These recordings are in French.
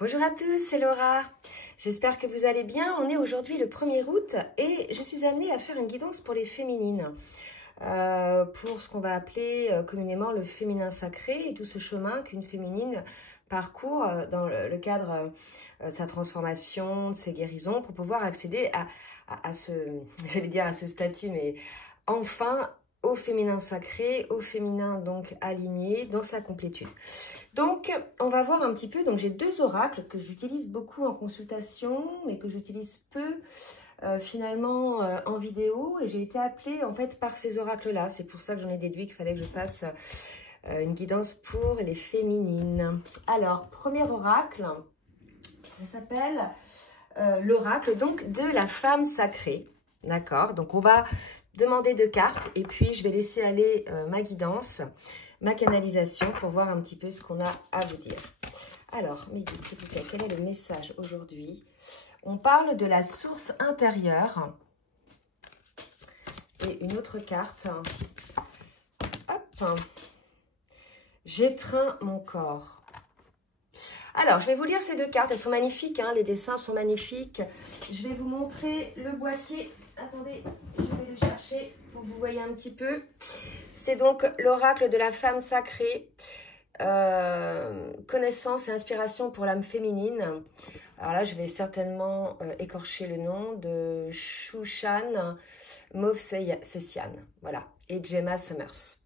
Bonjour à tous, c'est Laura. J'espère que vous allez bien. On est aujourd'hui le 1er août et je suis amenée à faire une guidance pour les féminines. Pour ce qu'on va appeler communément le féminin sacré et tout ce chemin qu'une féminine parcourt dans le cadre de sa transformation, de ses guérisons pour pouvoir accéder à ce, j'allais dire à ce statut, mais enfin au féminin sacré, au féminin donc aligné dans sa complétude. Donc, on va voir un petit peu, donc j'ai deux oracles que j'utilise beaucoup en consultation, mais que j'utilise peu finalement en vidéo, et j'ai été appelée en fait par ces oracles-là. C'est pour ça que j'en ai déduit qu'il fallait que je fasse une guidance pour les féminines. Alors, premier oracle, ça s'appelle l'oracle donc de la femme sacrée. D'accord, donc on va demander deux cartes et puis je vais laisser aller ma guidance, ma canalisation pour voir un petit peu ce qu'on a à vous dire. Alors, mes guides, s'il vous plaît, quel est le message aujourd'hui? On parle de la source intérieure. Et une autre carte. Hop. J'étreins mon corps. Alors, je vais vous lire ces deux cartes. Elles sont magnifiques, hein, les dessins sont magnifiques. Je vais vous montrer le boîtier. Attendez, je vais le chercher pour que vous voyez un petit peu. C'est donc l'oracle de la femme sacrée. Connaissance et inspiration pour l'âme féminine. Alors là, je vais certainement écorcher le nom de Shushan Movsesian. Voilà. Et Gemma Summers.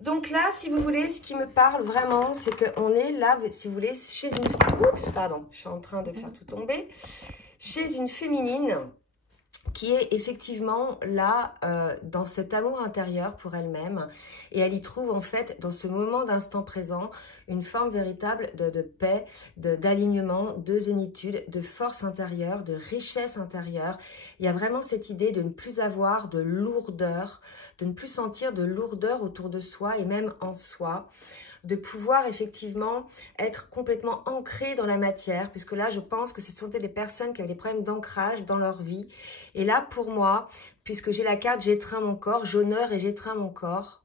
Donc là, si vous voulez, ce qui me parle vraiment, c'est qu'on est là, si vous voulez, chez une... Oups, pardon, je suis en train de faire tout tomber. Chez une féminine qui est effectivement là dans cet amour intérieur pour elle-même, et elle y trouve en fait dans ce moment d'instant présent une forme véritable de paix, d'alignement, de zénitude, de force intérieure, de richesse intérieure. Il y a vraiment cette idée de ne plus avoir de lourdeur, de ne plus sentir de lourdeur autour de soi et même en soi, de pouvoir effectivement être complètement ancré dans la matière, puisque là je pense que ce sont des personnes qui avaient des problèmes d'ancrage dans leur vie. Et là pour moi, puisque j'ai la carte j'étreins mon corps, j'honore et j'étreins mon corps,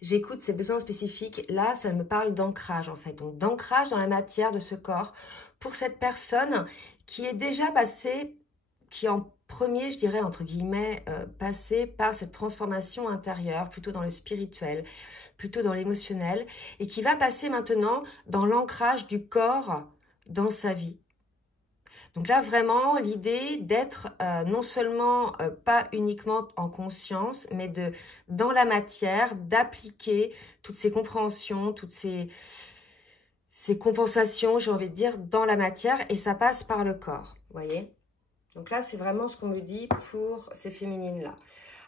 j'écoute ses besoins spécifiques, là ça me parle d'ancrage en fait, donc d'ancrage dans la matière de ce corps, pour cette personne qui est déjà passée, qui en premier, je dirais, entre guillemets, passé par cette transformation intérieure, plutôt dans le spirituel, plutôt dans l'émotionnel, et qui va passer maintenant dans l'ancrage du corps dans sa vie. Donc là, vraiment, l'idée d'être non seulement pas uniquement en conscience, mais dans la matière, d'appliquer toutes ces compréhensions, toutes ces compensations, j'ai envie de dire, dans la matière, et ça passe par le corps, vous voyez? Donc là, c'est vraiment ce qu'on me dit pour ces féminines-là.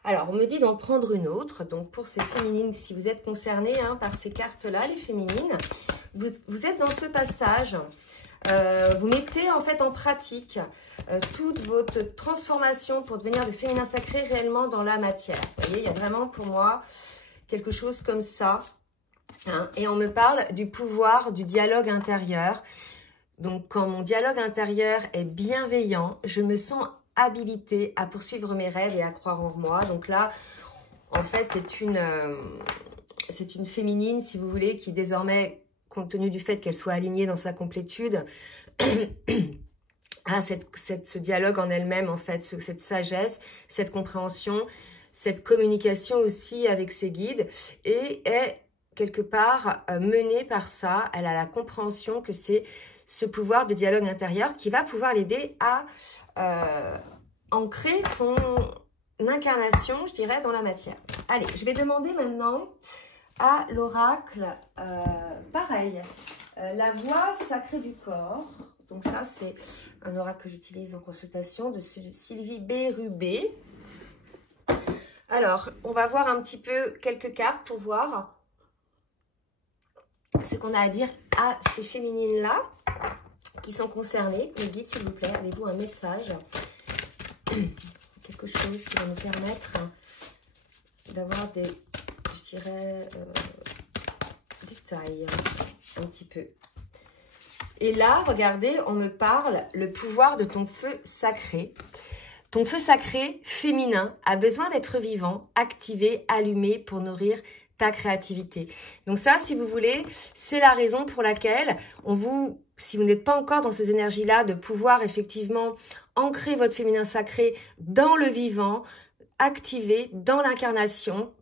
Alors, on me dit d'en prendre une autre. Donc, pour ces féminines, si vous êtes concernées par ces cartes-là, les féminines, vous êtes dans ce passage. Vous mettez en fait en pratique toute votre transformation pour devenir le féminin sacré réellement dans la matière. Vous voyez, il y a vraiment pour moi quelque chose comme ça. Hein, et on me parle du pouvoir du dialogue intérieur. Donc, quand mon dialogue intérieur est bienveillant, je me sens habilitée à poursuivre mes rêves et à croire en moi. Donc là, en fait, c'est une féminine, si vous voulez, qui désormais, compte tenu du fait qu'elle soit alignée dans sa complétude, a ce dialogue en elle-même, en fait, cette sagesse, cette compréhension, cette communication aussi avec ses guides, et est quelque part menée par ça. Elle a la compréhension que c'est ce pouvoir de dialogue intérieur qui va pouvoir l'aider à ancrer son incarnation, je dirais, dans la matière. Allez, je vais demander maintenant à l'oracle, pareil, la voix sacrée du corps. Donc ça, c'est un oracle que j'utilise en consultation de Sylvie Bérubé. Alors, on va voir un petit peu quelques cartes pour voir ce qu'on a à dire à ces féminines-là qui sont concernées. Les guides, s'il vous plaît, avez-vous un message? Quelque chose qui va nous permettre d'avoir des, je dirais, détails un petit peu. Et là, regardez, on me parle le pouvoir de ton feu sacré. Ton feu sacré féminin a besoin d'être vivant, activé, allumé pour nourrir ta créativité. Donc ça, si vous voulez, c'est la raison pour laquelle si vous n'êtes pas encore dans ces énergies-là, de pouvoir effectivement ancrer votre féminin sacré dans le vivant, activer dans l'incarnation.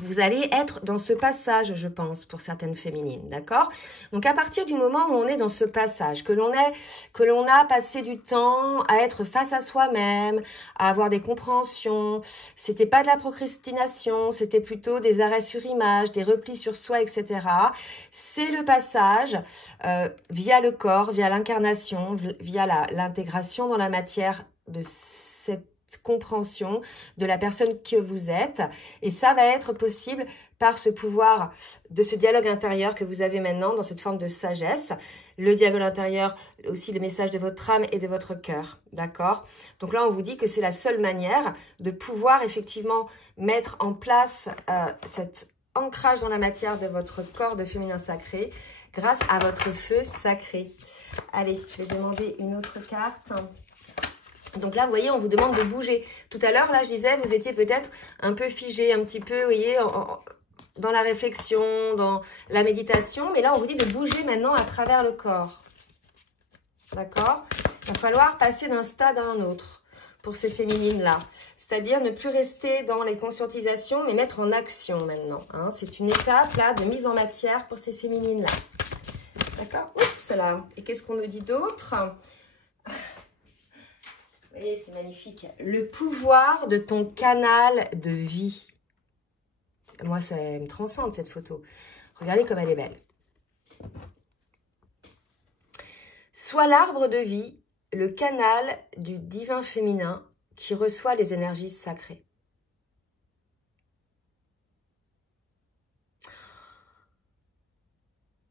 Vous allez être dans ce passage, je pense, pour certaines féminines, d'accord? Donc, à partir du moment où on est dans ce passage, que l'on a passé du temps à être face à soi-même, à avoir des compréhensions, c'était pas de la procrastination, c'était plutôt des arrêts sur image, des replis sur soi, etc. C'est le passage via le corps, via l'incarnation, via l'intégration dans la matière de cette compréhension de la personne que vous êtes, et ça va être possible par ce pouvoir de ce dialogue intérieur que vous avez maintenant dans cette forme de sagesse, le dialogue intérieur, aussi le message de votre âme et de votre cœur, d'accord? Donc là on vous dit que c'est la seule manière de pouvoir effectivement mettre en place cet ancrage dans la matière de votre corps de féminin sacré grâce à votre feu sacré. Allez, je vais demander une autre carte. Donc là, vous voyez, on vous demande de bouger. Tout à l'heure, là, je disais, vous étiez peut-être un peu figé, un petit peu, vous voyez, dans la réflexion, dans la méditation. Mais là, on vous dit de bouger maintenant à travers le corps. D'accord? Il va falloir passer d'un stade à un autre pour ces féminines-là. C'est-à-dire ne plus rester dans les conscientisations, mais mettre en action maintenant. Hein. C'est une étape, là, de mise en matière pour ces féminines-là. D'accord? Oups, là. Et qu'est-ce qu'on nous dit d'autre? Vous voyez, c'est magnifique. Le pouvoir de ton canal de vie. Moi, ça me transcende, cette photo. Regardez comme elle est belle. Sois l'arbre de vie, le canal du divin féminin qui reçoit les énergies sacrées.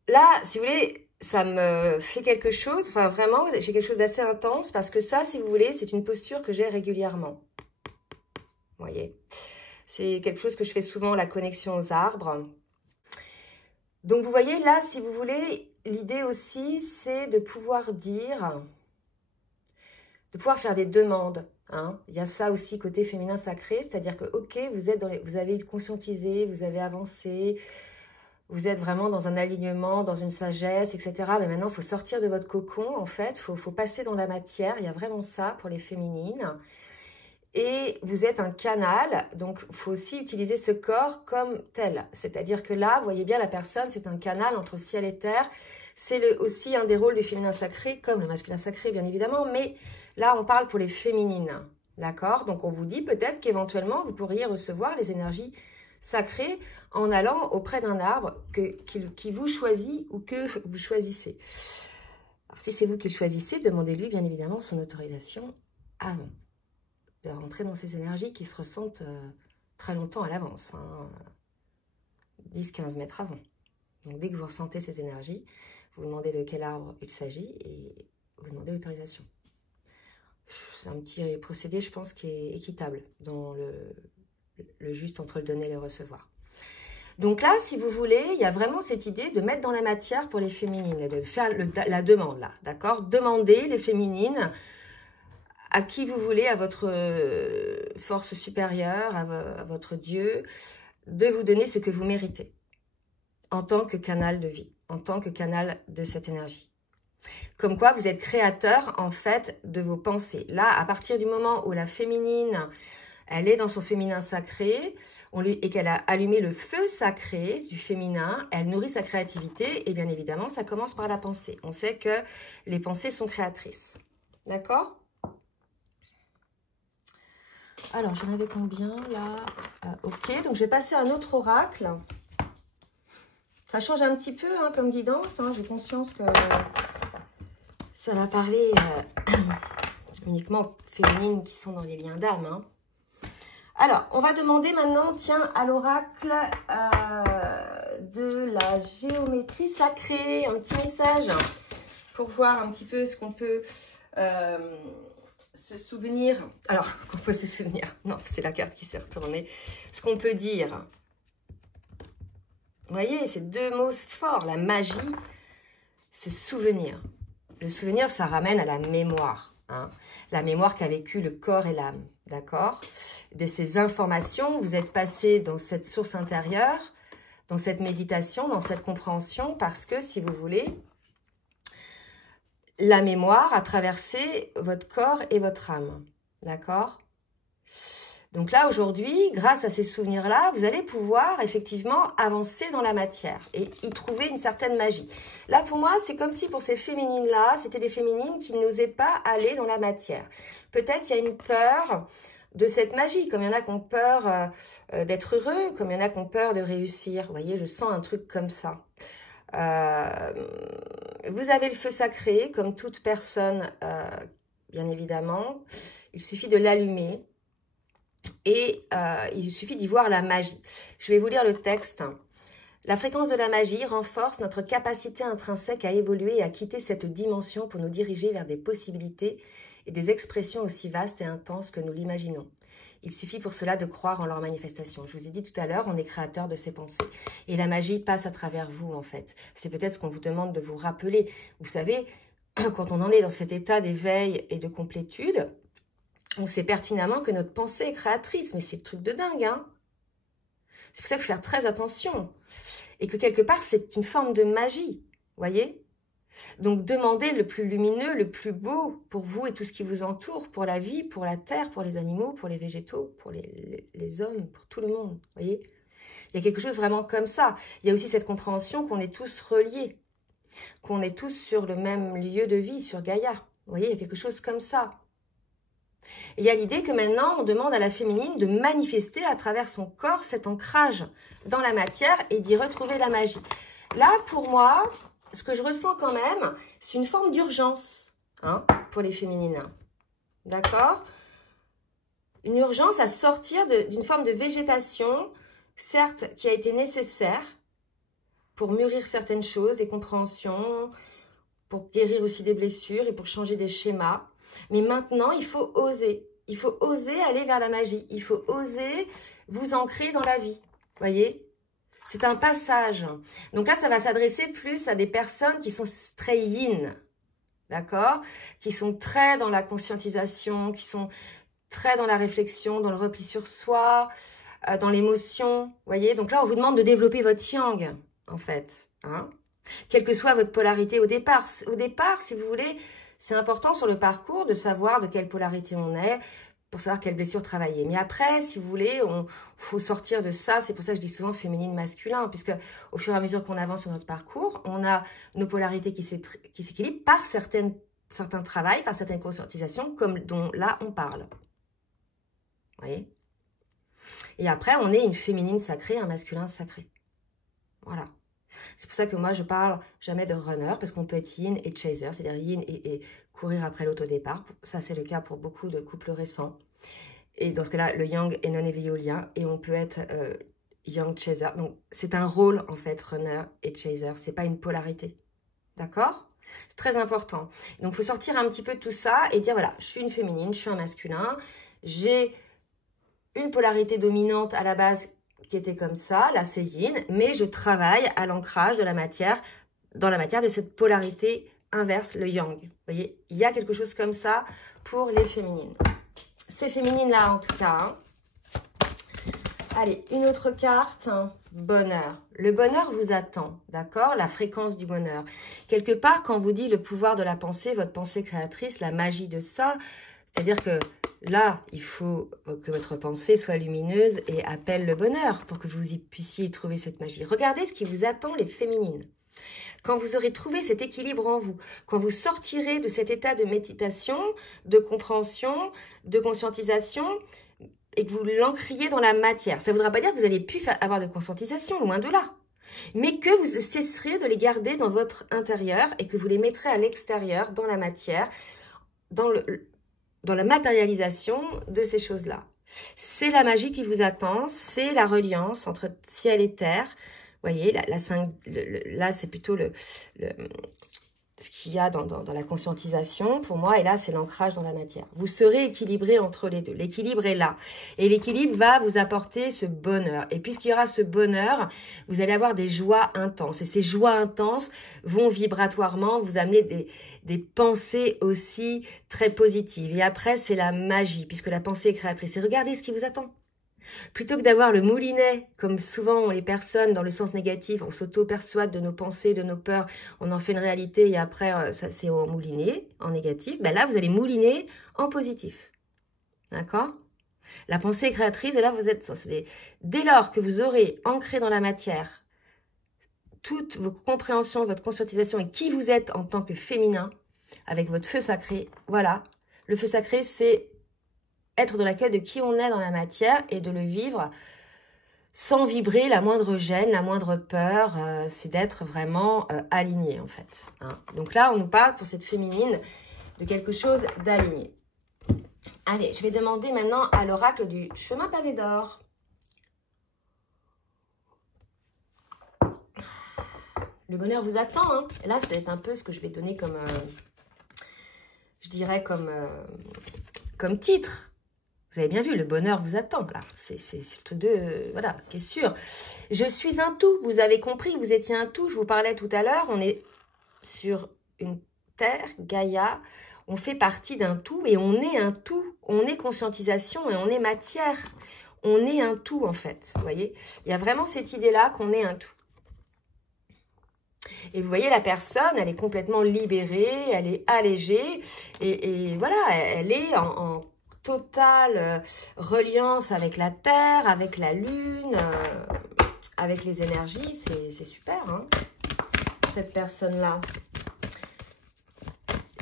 Là, si vous voulez, ça me fait quelque chose, enfin vraiment, j'ai quelque chose d'assez intense parce que ça, si vous voulez, c'est une posture que j'ai régulièrement. Vous voyez, c'est quelque chose que je fais souvent, la connexion aux arbres. Donc vous voyez, là, si vous voulez, l'idée aussi, c'est de pouvoir dire, de pouvoir faire des demandes. Hein. Il y a ça aussi côté féminin sacré, c'est-à-dire que, ok, vous avez conscientisé, vous avez avancé, vous êtes vraiment dans un alignement, dans une sagesse, etc. Mais maintenant, il faut sortir de votre cocon, en fait. Il faut passer dans la matière. Il y a vraiment ça pour les féminines. Et vous êtes un canal. Donc, il faut aussi utiliser ce corps comme tel. C'est-à-dire que là, vous voyez bien la personne, c'est un canal entre ciel et terre. C'est aussi un des rôles du féminin sacré, comme le masculin sacré, bien évidemment. Mais là, on parle pour les féminines. D'accord? Donc, on vous dit peut-être qu'éventuellement, vous pourriez recevoir les énergies sacré en allant auprès d'un arbre qui vous choisit ou que vous choisissez. Alors, si c'est vous qui le choisissez, demandez-lui bien évidemment son autorisation avant de rentrer dans ces énergies qui se ressentent très longtemps à l'avance, hein, 10-15 mètres avant. Donc, dès que vous ressentez ces énergies, vous demandez de quel arbre il s'agit et vous demandez l'autorisation. C'est un petit procédé, je pense, qui est équitable dans le juste entre le donner et le recevoir. Donc là, si vous voulez, il y a vraiment cette idée de mettre dans la matière pour les féminines, de faire la demande là, d'accord? Demandez les féminines à qui vous voulez, à votre force supérieure, à votre Dieu, de vous donner ce que vous méritez en tant que canal de vie, en tant que canal de cette énergie. Comme quoi, vous êtes créateur, en fait, de vos pensées. Là, à partir du moment où la féminine, elle est dans son féminin sacré et qu'elle a allumé le feu sacré du féminin, elle nourrit sa créativité et bien évidemment, ça commence par la pensée. On sait que les pensées sont créatrices. D'accord? Alors, j'en avais combien là? Ok, donc je vais passer à un autre oracle. Ça change un petit peu hein, comme guidance. Hein. J'ai conscience que ça va parler uniquement aux féminines qui sont dans les liens d'âme. Hein. Alors, on va demander maintenant, tiens, à l'oracle de la géométrie sacrée, un petit message pour voir un petit peu ce qu'on peut se souvenir. Alors, qu'on peut se souvenir. Non, c'est la carte qui s'est retournée. Ce qu'on peut dire. Vous voyez, c'est deux mots forts. La magie, se souvenir. Le souvenir, ça ramène à la mémoire. Hein. La mémoire qu'a vécu le corps et l'âme. D'accord? De ces informations, vous êtes passé dans cette source intérieure dans cette méditation, dans cette compréhension, parce que, si vous voulez, la mémoire a traversé votre corps et votre âme. D'accord ? Donc là, aujourd'hui, grâce à ces souvenirs-là, vous allez pouvoir effectivement avancer dans la matière et y trouver une certaine magie. Là, pour moi, c'est comme si pour ces féminines-là, c'était des féminines qui n'osaient pas aller dans la matière. Peut-être il y a une peur de cette magie, comme il y en a qui ont peur d'être heureux, comme il y en a qui ont peur de réussir. Vous voyez, je sens un truc comme ça. Vous avez le feu sacré, comme toute personne, bien évidemment. Il suffit de l'allumer. Et il suffit d'y voir la magie. Je vais vous lire le texte. La fréquence de la magie renforce notre capacité intrinsèque à évoluer et à quitter cette dimension pour nous diriger vers des possibilités et des expressions aussi vastes et intenses que nous l'imaginons. Il suffit pour cela de croire en leur manifestation. Je vous ai dit tout à l'heure, on est créateur de ses pensées. Et la magie passe à travers vous, en fait. C'est peut-être ce qu'on vous demande de vous rappeler. Vous savez, quand on en est dans cet état d'éveil et de complétude, on sait pertinemment que notre pensée est créatrice, mais c'est le truc de dingue, hein. C'est pour ça qu'il faut faire très attention. Et que quelque part, c'est une forme de magie, voyez. Donc, demandez le plus lumineux, le plus beau pour vous et tout ce qui vous entoure, pour la vie, pour la terre, pour les animaux, pour les végétaux, pour les hommes, pour tout le monde, voyez. Il y a quelque chose vraiment comme ça. Il y a aussi cette compréhension qu'on est tous reliés, qu'on est tous sur le même lieu de vie, sur Gaïa. Vous voyez, il y a quelque chose comme ça. Et il y a l'idée que maintenant, on demande à la féminine de manifester à travers son corps cet ancrage dans la matière et d'y retrouver la magie. Là, pour moi, ce que je ressens quand même, c'est une forme d'urgence, hein, pour les féminines. D'accord ? Une urgence à sortir d'une forme de végétation, certes, qui a été nécessaire pour mûrir certaines choses, des compréhensions, pour guérir aussi des blessures et pour changer des schémas. Mais maintenant, il faut oser. Il faut oser aller vers la magie. Il faut oser vous ancrer dans la vie. Voyez ? C'est un passage. Donc là, ça va s'adresser plus à des personnes qui sont très yin. D'accord ? Qui sont très dans la conscientisation, qui sont très dans la réflexion, dans le repli sur soi, dans l'émotion. Voyez ? Donc là, on vous demande de développer votre yang, en fait. Hein ? Quelle que soit votre polarité au départ. Au départ, si vous voulez... C'est important sur le parcours de savoir de quelle polarité on est, pour savoir quelle blessure travailler. Mais après, si vous voulez, il faut sortir de ça. C'est pour ça que je dis souvent féminine, masculin, puisque au fur et à mesure qu'on avance sur notre parcours, on a nos polarités qui s'équilibrent par certains travails, par certaines conscientisations, comme dont là, on parle. Vous voyez ? Et après, on est une féminine sacrée, un masculin sacré. Voilà. C'est pour ça que moi, je parle jamais de runner, parce qu'on peut être yin et chaser, c'est-à-dire yin et courir après l'autodépart. Ça, c'est le cas pour beaucoup de couples récents. Et dans ce cas-là, le yang est non éveillé au lien, et on peut être yang chaser. Donc, c'est un rôle, en fait, runner et chaser. C'est pas une polarité. D'accord ? C'est très important. Donc, il faut sortir un petit peu de tout ça et dire, voilà, je suis une féminine, je suis un masculin, j'ai une polarité dominante à la base qui était comme ça, là c'est yin, mais je travaille à l'ancrage de la matière, dans la matière de cette polarité inverse, le yang. Vous voyez, il y a quelque chose comme ça pour les féminines. Ces féminines-là, en tout cas. Hein. Allez, une autre carte, hein. Bonheur. Le bonheur vous attend, d'accord? La fréquence du bonheur. Quelque part, quand on vous dit le pouvoir de la pensée, votre pensée créatrice, la magie de ça, c'est-à-dire que là, il faut que votre pensée soit lumineuse et appelle le bonheur pour que vous y puissiez y trouver cette magie. Regardez ce qui vous attend, les féminines. Quand vous aurez trouvé cet équilibre en vous, quand vous sortirez de cet état de méditation, de compréhension, de conscientisation, et que vous l'encriez dans la matière. Ça ne voudra pas dire que vous n'allez plus avoir de conscientisation, loin de là. Mais que vous cesserez de les garder dans votre intérieur et que vous les mettrez à l'extérieur, dans la matière, dans la matérialisation de ces choses-là. C'est la magie qui vous attend, c'est la reliance entre ciel et terre. Vous voyez, là c'est plutôt ce qu'il y a dans la conscientisation pour moi, et là c'est l'ancrage dans la matière. Vous serez équilibré entre les deux, l'équilibre est là, et l'équilibre va vous apporter ce bonheur, et puisqu'il y aura ce bonheur, vous allez avoir des joies intenses, et ces joies intenses vont vibratoirement vous amener des pensées aussi très positives, et après c'est la magie, puisque la pensée est créatrice, et regardez ce qui vous attend. Plutôt que d'avoir le moulinet, comme souvent les personnes dans le sens négatif, on s'auto-persuade de nos pensées, de nos peurs, on en fait une réalité et après, ça c'est au moulinet, en négatif. Ben là, vous allez mouliner en positif. D'accord? La pensée est créatrice, et là, vous êtes... Dès lors que vous aurez ancré dans la matière toutes vos compréhensions, votre conscientisation et qui vous êtes en tant que féminin, avec votre feu sacré, voilà. Le feu sacré, c'est être dans l'accueil de qui on est dans la matière et de le vivre sans vibrer la moindre gêne, la moindre peur. C'est d'être vraiment aligné, en fait. Hein. Donc là, on nous parle, pour cette féminine, de quelque chose d'aligné. Allez, je vais demander maintenant à l'oracle du chemin pavé d'or. Le bonheur vous attend. Hein. Là, c'est un peu ce que je vais donner comme, je dirais, comme titre. Vous avez bien vu, le bonheur vous attend. Là, c'est le truc de, voilà, qui est sûr. Je suis un tout. Vous avez compris, vous étiez un tout. Je vous parlais tout à l'heure. On est sur une terre, Gaïa. On fait partie d'un tout et on est un tout. On est conscientisation et on est matière. On est un tout, en fait. Vous voyez, il y a vraiment cette idée-là qu'on est un tout. Et vous voyez, la personne, elle est complètement libérée, elle est allégée. Et voilà, elle est en totale reliance avec la Terre, avec la Lune, avec les énergies. C'est super, hein, cette personne-là.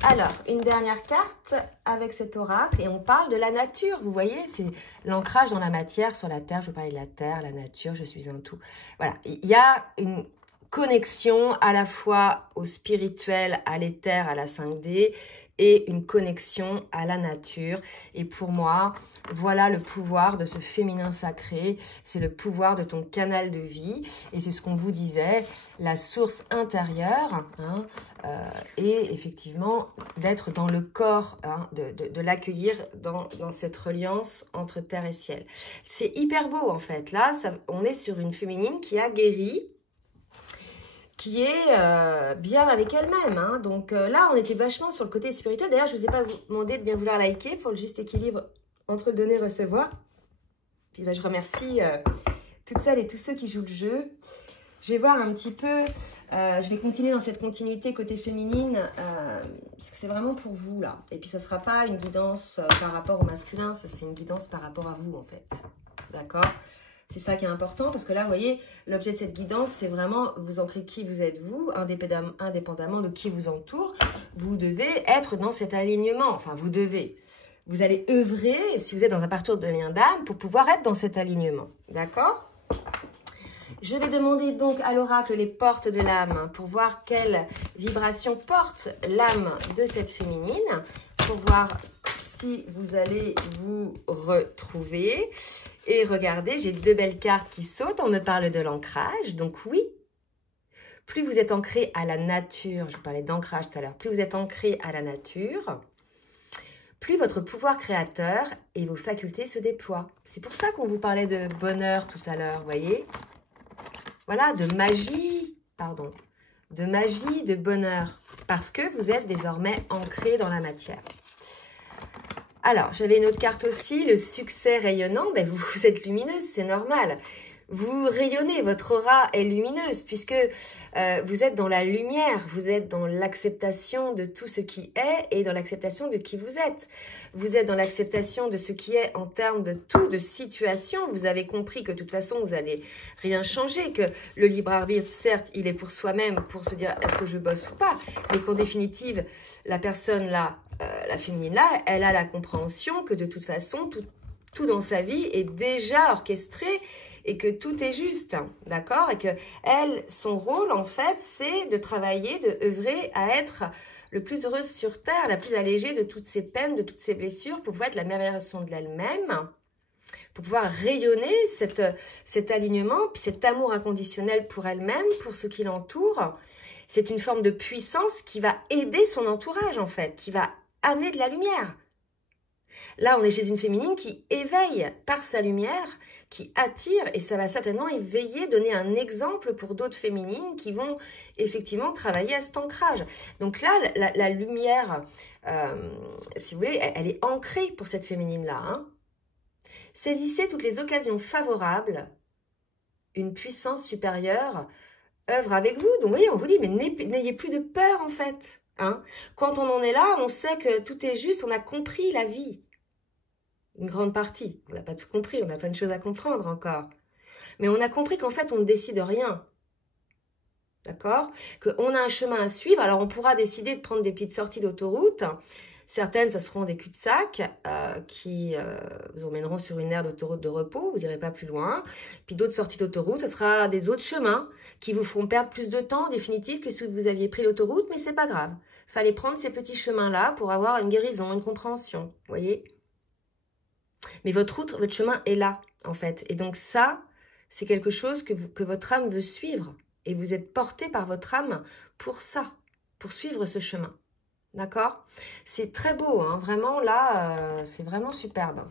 Alors, une dernière carte avec cet oracle, et on parle de la nature. Vous voyez, c'est l'ancrage dans la matière, sur la Terre. Je vous parlais de la Terre, la nature, je suis un tout. Voilà, il y a une connexion à la fois au spirituel, à l'éther, à la 5D, et une connexion à la nature. Et pour moi, voilà le pouvoir de ce féminin sacré, c'est le pouvoir de ton canal de vie, et c'est ce qu'on vous disait, la source intérieure, hein, et effectivement d'être dans le corps, hein, de l'accueillir dans cette reliance entre terre et ciel. C'est hyper beau en fait, là on est sur une féminine qui a guéri, qui est bien avec elle-même. Hein. Donc là, on était vachement sur le côté spirituel. D'ailleurs, je ne vous ai pas demandé de bien vouloir liker pour le juste équilibre entre le donner et le recevoir. Puis là, je remercie toutes celles et tous ceux qui jouent le jeu. Je vais voir un petit peu, je vais continuer dans cette continuité côté féminine, parce que c'est vraiment pour vous, là. Et puis, ça ne sera pas une guidance par rapport au masculin, ça, c'est une guidance par rapport à vous, en fait. D'accord ? C'est ça qui est important, parce que là, vous voyez, l'objet de cette guidance, c'est vraiment vous ancrer qui vous êtes vous, indépendamment de qui vous entoure. Vous devez être dans cet alignement. Enfin, vous devez. Vous allez œuvrer, si vous êtes dans un parcours de lien d'âme, pour pouvoir être dans cet alignement. D'accord ? Je vais demander donc à l'oracle les portes de l'âme pour voir quelle vibration porte l'âme de cette féminine, pour voir si vous allez vous retrouver. Et regardez, j'ai deux belles cartes qui sautent. On me parle de l'ancrage. Donc oui, plus vous êtes ancré à la nature, je vous parlais d'ancrage tout à l'heure, plus vous êtes ancré à la nature, plus votre pouvoir créateur et vos facultés se déploient. C'est pour ça qu'on vous parlait de bonheur tout à l'heure, vous voyez ? Voilà, de magie, pardon, de magie, de bonheur, parce que vous êtes désormais ancré dans la matière. Alors, j'avais une autre carte aussi, le succès rayonnant. Ben, vous êtes lumineuse, c'est normal. Vous rayonnez, votre aura est lumineuse puisque vous êtes dans la lumière, vous êtes dans l'acceptation de tout ce qui est et dans l'acceptation de qui vous êtes. Vous êtes dans l'acceptation de ce qui est en termes de tout, de situation. Vous avez compris que de toute façon, vous n'allez rien changer, que le libre arbitre, certes, il est pour soi-même, pour se dire est-ce que je bosse ou pas, mais qu'en définitive, la personne là, la féminine là, elle a la compréhension que de toute façon, tout dans sa vie est déjà orchestré et que tout est juste, d'accord? Et que elle, son rôle, en fait, c'est de travailler, de œuvrer à être le plus heureuse sur Terre, la plus allégée de toutes ses peines, de toutes ses blessures, pour pouvoir être la meilleure version de elle-même, pour pouvoir rayonner cet alignement, puis cet amour inconditionnel pour elle-même, pour ce qui l'entoure. C'est une forme de puissance qui va aider son entourage, en fait, qui va amener de la lumière. Là, on est chez une féminine qui éveille par sa lumière, qui attire, et ça va certainement éveiller, donner un exemple pour d'autres féminines qui vont effectivement travailler à cet ancrage. Donc là, la lumière, si vous voulez, elle est ancrée pour cette féminine-là. Hein. Saisissez toutes les occasions favorables. Une puissance supérieure œuvre avec vous. Donc, vous voyez, on vous dit, mais n'ayez plus de peur, en fait. Hein? Quand on en est là, on sait que tout est juste, on a compris la vie. Une grande partie. On n'a pas tout compris, on a plein de choses à comprendre encore. Mais on a compris qu'en fait, on ne décide rien. D'accord? Qu'on a un chemin à suivre. Alors, on pourra décider de prendre des petites sorties d'autoroute. Certaines, ça seront des cul-de-sac qui vous emmèneront sur une aire d'autoroute de repos. Vous n'irez pas plus loin. Puis d'autres sorties d'autoroute, ce sera des autres chemins qui vous feront perdre plus de temps en définitive que si vous aviez pris l'autoroute. Mais c'est pas grave. Fallait prendre ces petits chemins-là pour avoir une guérison, une compréhension. Vous voyez? Mais votre route, votre chemin est là, en fait. Et donc ça, c'est quelque chose que votre âme veut suivre. Et vous êtes porté par votre âme pour ça, pour suivre ce chemin. D'accord? C'est très beau, hein, vraiment, là, c'est vraiment superbe.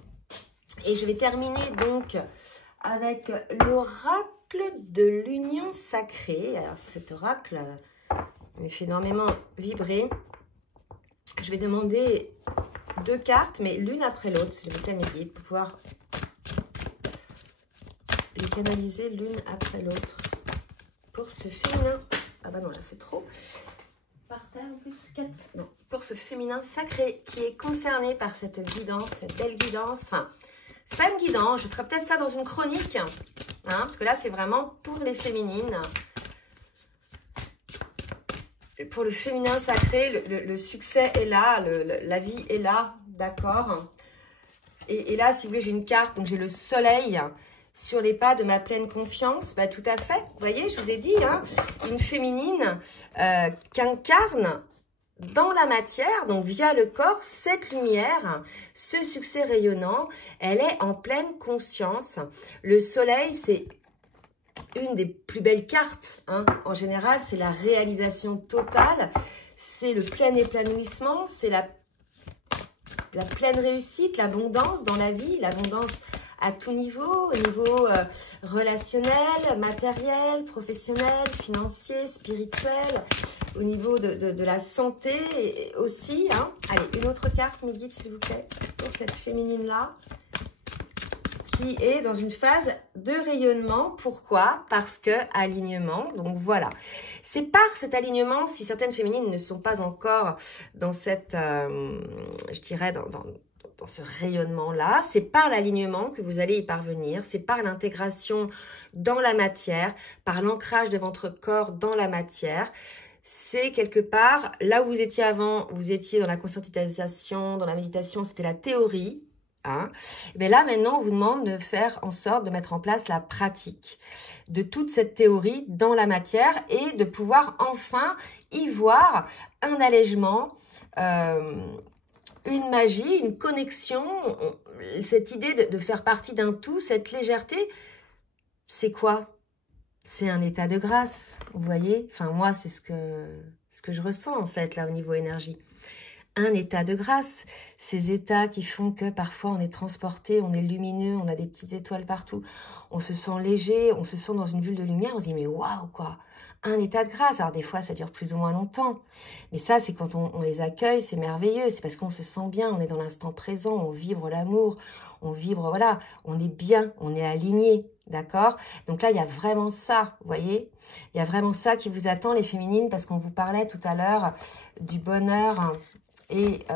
Et je vais terminer donc avec l'oracle de l'union sacrée. Alors, cet oracle me fait énormément vibrer. Je vais demander 2 cartes, mais l'une après l'autre, s'il vous plaît, mes guides, pour pouvoir les canaliser l'une après l'autre. Pour ce féminin... Ah bah non, là, c'est trop. Par terre, en plus, 4. Non, pour ce féminin sacré qui est concerné par cette guidance, cette belle guidance. Enfin, c'est pas une guidance, je ferai peut-être ça dans une chronique, hein, parce que là, c'est vraiment pour les féminines. Pour le féminin sacré, le succès est là, la vie est là, d'accord. Et là, si vous voulez, j'ai une carte, donc j'ai le soleil sur les pas de ma pleine confiance. Bah, tout à fait, vous voyez, je vous ai dit, hein, une féminine qu'incarne dans la matière, donc via le corps, cette lumière, ce succès rayonnant, elle est en pleine conscience. Le soleil, c'est une des plus belles cartes, hein. En général, c'est la réalisation totale, c'est le plein épanouissement, c'est la pleine réussite, l'abondance dans la vie, l'abondance à tout niveau, au niveau relationnel, matériel, professionnel, financier, spirituel, au niveau de la santé aussi, hein. Allez, une autre carte, mes guides, s'il vous plaît, pour cette féminine-là, qui est dans une phase de rayonnement. Pourquoi? Parce que alignement. Donc voilà. C'est par cet alignement, si certaines féminines ne sont pas encore dans cette, je dirais, dans ce rayonnement-là, c'est par l'alignement que vous allez y parvenir, c'est par l'intégration dans la matière, par l'ancrage de votre corps dans la matière. C'est quelque part, là où vous étiez avant, vous étiez dans la conscientisation, dans la méditation, c'était la théorie. Hein. Mais là, maintenant, on vous demande de faire en sorte de mettre en place la pratique de toute cette théorie dans la matière et de pouvoir enfin y voir un allègement, une magie, une connexion, cette idée de faire partie d'un tout, cette légèreté, c'est quoi? C'est un état de grâce, vous voyez? Enfin, moi, c'est ce que je ressens, en fait, là, au niveau énergie. Un état de grâce, ces états qui font que parfois on est transporté, on est lumineux, on a des petites étoiles partout, on se sent léger, on se sent dans une bulle de lumière, on se dit mais waouh quoi, un état de grâce. Alors des fois ça dure plus ou moins longtemps, mais ça c'est quand on les accueille, c'est merveilleux, c'est parce qu'on se sent bien, on est dans l'instant présent, on vibre l'amour, on vibre, voilà, on est bien, on est aligné, d'accord? Donc là il y a vraiment ça, vous voyez, il y a vraiment ça qui vous attend les féminines, parce qu'on vous parlait tout à l'heure du bonheur et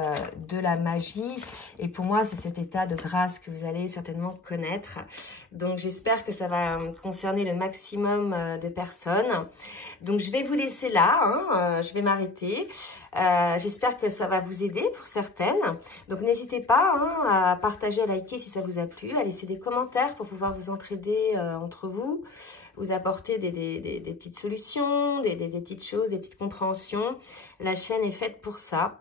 de la magie. Et pour moi, c'est cet état de grâce que vous allez certainement connaître. Donc, j'espère que ça va concerner le maximum de personnes. Donc, je vais vous laisser là. Hein, je vais m'arrêter. J'espère que ça va vous aider pour certaines. Donc, n'hésitez pas hein, à partager, à liker si ça vous a plu, à laisser des commentaires pour pouvoir vous entraider entre vous, vous apporter des petites solutions, des petites choses, des petites compréhensions. La chaîne est faite pour ça.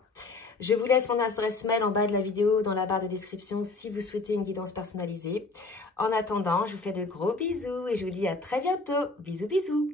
Je vous laisse mon adresse mail en bas de la vidéo, dans la barre de description, si vous souhaitez une guidance personnalisée. En attendant, je vous fais de gros bisous et je vous dis à très bientôt. Bisous, bisous.